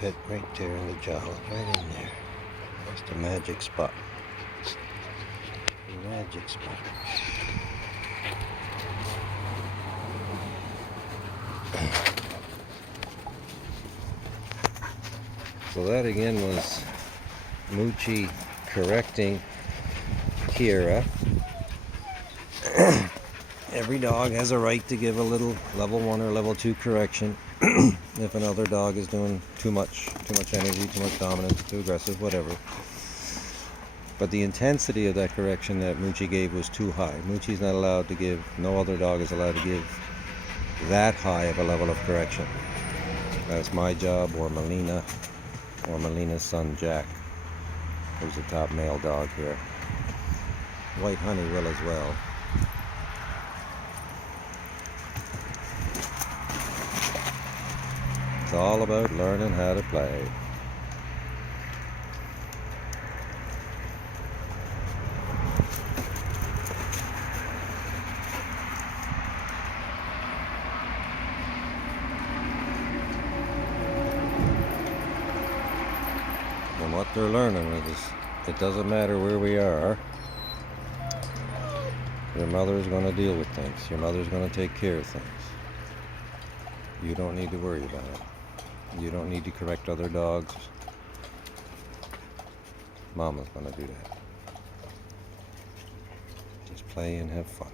pit right there in the jaws, right in there. That's the magic spot. The magic spot. So that again was Moochie correcting Kira. Every dog has a right to give a little level 1 or level 2 correction if another dog is doing too much energy, too much dominance, too aggressive, whatever. But the intensity of that correction that Moochie gave was too high. Moochie's not allowed to give, no other dog is allowed to give that high of a level of correction. That's my job, or Melina, or Melina's son Jack, who's the top male dog here. White Honey will as well. It's all about learning how to play. And what they're learning is, it doesn't matter where we are. Your mother's going to deal with things. Your mother's going to take care of things. You don't need to worry about it. You don't need to correct other dogs. Mama's going to do that. Just play and have fun.